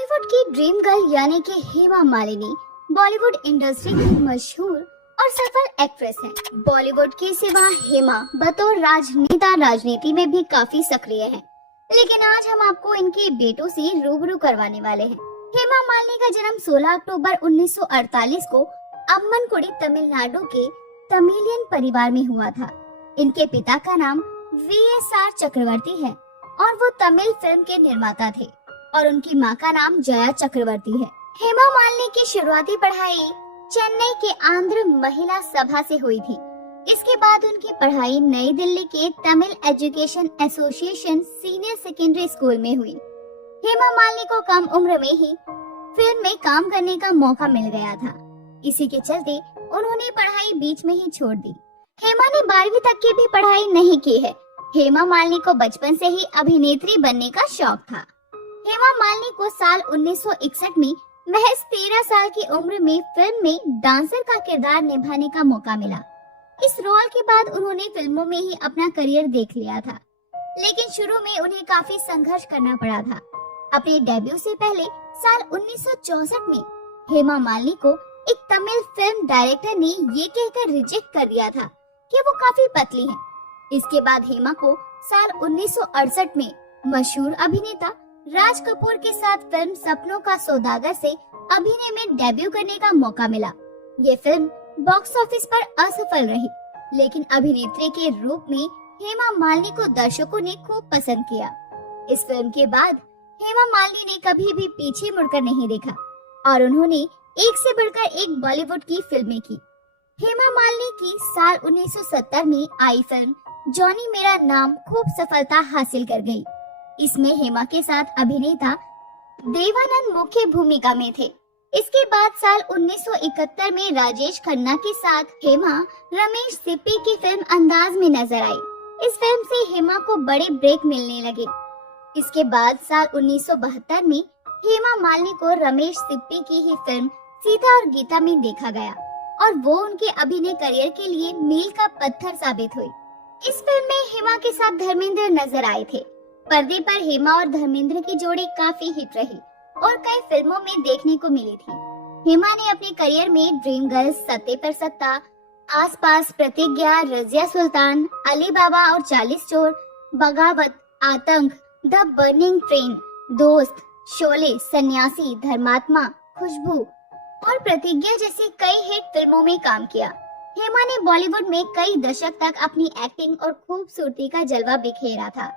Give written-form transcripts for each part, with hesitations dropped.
बॉलीवुड की dream girl यानी कि हेमा मालिनी बॉलीवुड इंडस्ट्री की मशहूर और सफल एक्ट्रेस हैं। बॉलीवुड के सिवा हेमा बतौर राजनेता राजनीति में भी काफी सक्रिय हैं। लेकिन आज हम आपको इनके बेटों से रूबरू करवाने वाले हैं। हेमा मालिनी का जन्म 16 अक्टूबर 1948 को अम्मनकुडी तमिलनाडु के तमिलियन परिवार में हुआ था। इनके पिता का नाम VSR चक्रवर्ती है और वो तमिल फिल्म के निर्माता थे और उनकी मां का नाम जया चक्रवर्ती है। हेमा मालिनी की शुरुआती पढ़ाई चेन्नई के आंध्र महिला सभा से हुई थी। इसके बाद उनकी पढ़ाई नई दिल्ली के Tamil education association senior secondary school में हुई। हेमा मालिनी को कम उम्र में ही फिल्म में काम करने का मौका मिल गया था। इसी के चलते उन्होंने पढ़ाई बीच में ही छोड़ दी। हेमा ने 12वीं तक की भी पढ़ाई नहीं की है। हेमा मालिनी को बचपन से ही अभिनेत्री बनने का शौक था। हेमा मालिनी को साल 1961 में महज 13 साल की उम्र में फिल्म में डांसर का किरदार निभाने का मौका मिला। इस रोल के बाद उन्होंने फिल्मों में ही अपना करियर देख लिया था, लेकिन शुरू में उन्हें काफी संघर्ष करना पड़ा था। अपने डेब्यू से पहले साल 1964 में हेमा मालिनी को एक तमिल फिल्म डायरेक्टर ने ये कहकर रिजेक्ट कर दिया था कि वो काफी पतली हैं। इसके बाद हेमा को साल 1968 में मशहूर अभिनेता राज कपूर के साथ फिल्म सपनों का सौदागर से अभिनय में डेब्यू करने का मौका मिला। ये फिल्म बॉक्स ऑफिस पर असफल रही, लेकिन अभिनेत्री के रूप में हेमा मालिनी को दर्शकों ने खूब पसंद किया। इस फिल्म के बाद हेमा मालिनी ने कभी भी पीछे मुड़कर नहीं देखा और उन्होंने एक से बढ़कर एक बॉलीवुड की फिल्में की। हेमा मालिनी की साल 1970 में आई फिल्म जॉनी मेरा नाम खूब सफलता हासिल कर गई। इसमें हेमा के साथ अभिनेता देवानंद मुख्य भूमिका में थे। इसके बाद साल 1971 में राजेश खन्ना के साथ हेमा रमेश सिप्पी की फिल्म अंदाज में नजर आई। इस फिल्म से हेमा को बड़े ब्रेक मिलने लगे। इसके बाद साल 1972 में हेमा मालिनी को रमेश सिप्पी की ही फिल्म सीता और गीता में देखा गया और वो उनके अभिनय करियर के लिए मील का पत्थर साबित हुई। इस फिल्म में हेमा के साथ धर्मेंद्र नजर आए थे। पर्दे पर हेमा और धर्मेंद्र की जोड़ी काफी हिट रही और कई फिल्मों में देखने को मिली थी। हेमा ने अपने करियर में ड्रीम गर्ल्स, सत्ते पर सत्ता, आसपास, प्रतिज्ञा, रजिया सुल्तान, अली बाबा और 40 चोर, बगावत, आतंक, द बर्निंग ट्रेन, दोस्त, शोले, सन्यासी, धर्मात्मा, खुशबू और प्रतिज्ञा जैसी कई हिट फिल्मों में काम किया। हेमा ने बॉलीवुड में कई दशक तक अपनी एक्टिंग और खूबसूरती का जलवा बिखेरा था।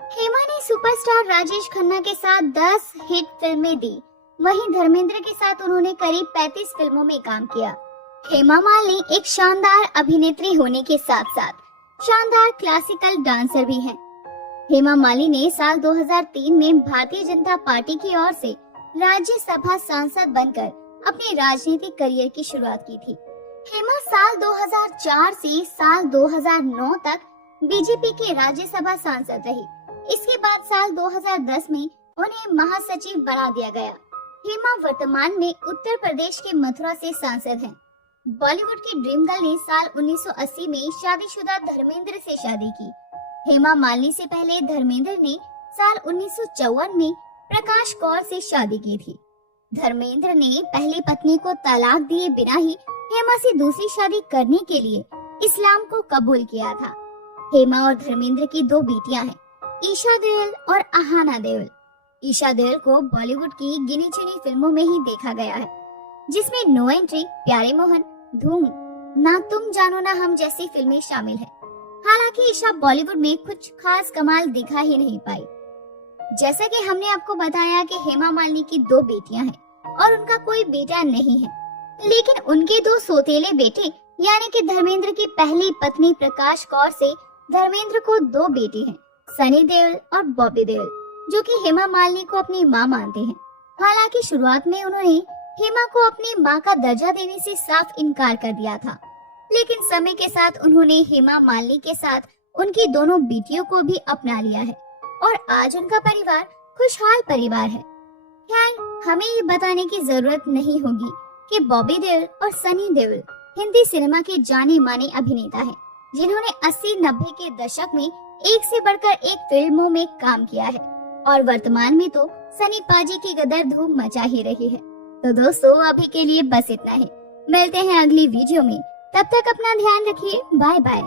हेमा ने सुपरस्टार राजेश खन्ना के साथ 10 हिट फिल्में दी। वहीं धर्मेंद्र के साथ उन्होंने करीब 35 फिल्मों में काम किया। हेमा मालिनी एक शानदार अभिनेत्री होने के साथ साथ शानदार क्लासिकल डांसर भी हैं। हेमा मालिनी ने साल 2003 में भारतीय जनता पार्टी की ओर से राज्यसभा सांसद बनकर अपने राजनीतिक करियर की शुरुआत की थी। हेमा साल 2004 से साल 2009 तक बीजेपी के राज्यसभा सांसद रही। इसके बाद साल 2010 में उन्हें महासचिव बना दिया गया। हेमा वर्तमान में उत्तर प्रदेश के मथुरा से सांसद हैं। बॉलीवुड की ड्रीम गर्ल ने साल 1980 में शादीशुदा धर्मेंद्र से शादी की। हेमा मालिनी से पहले धर्मेंद्र ने साल 1954 में प्रकाश कौर से शादी की थी। धर्मेंद्र ने पहली पत्नी को तलाक दिए बिना ही हेमा से दूसरी शादी करने के लिए इस्लाम को कबूल किया था। हेमा और धर्मेंद्र की 2 बेटियां हैं, ईशा देओल और अहाना देओल। ईशा देओल को बॉलीवुड की गिनी चुनी फिल्मों में ही देखा गया है, जिसमें नो एंट्री, प्यारे मोहन, धूम, ना तुम जानो ना हम जैसी फिल्में शामिल हैं। हालांकि ईशा बॉलीवुड में कुछ खास कमाल दिखा ही नहीं पाई। जैसा कि हमने आपको बताया कि हेमा मालिनी की 2 बेटियां हैं और उनका कोई बेटा नहीं है, लेकिन उनके 2 सौतेले बेटे यानी कि धर्मेंद्र की पहली पत्नी प्रकाश कौर से धर्मेंद्र को 2 बेटे हैं, सनी देओल और बॉबी देओल, जो कि हेमा मालिनी को अपनी मां मानते हैं। हालांकि शुरुआत में उन्होंने हेमा को अपनी मां का दर्जा देने से साफ इनकार कर दिया था, लेकिन समय के साथ उन्होंने हेमा मालिनी के साथ उनकी दोनों बेटियों को भी अपना लिया है और आज उनका परिवार खुशहाल परिवार है। खैर, हमें ये बताने की जरूरत नहीं होगी कि बॉबी देओल और सनी देओल हिंदी सिनेमा के जाने माने अभिनेता हैं, जिन्होंने 80-90 के दशक में एक से बढ़कर एक फिल्मों में काम किया है और वर्तमान में तो सनी पाजी की गदर धूम मचा ही रही है। तो दोस्तों अभी के लिए बस इतना ही, मिलते हैं अगली वीडियो में, तब तक अपना ध्यान रखिए, बाय बाय।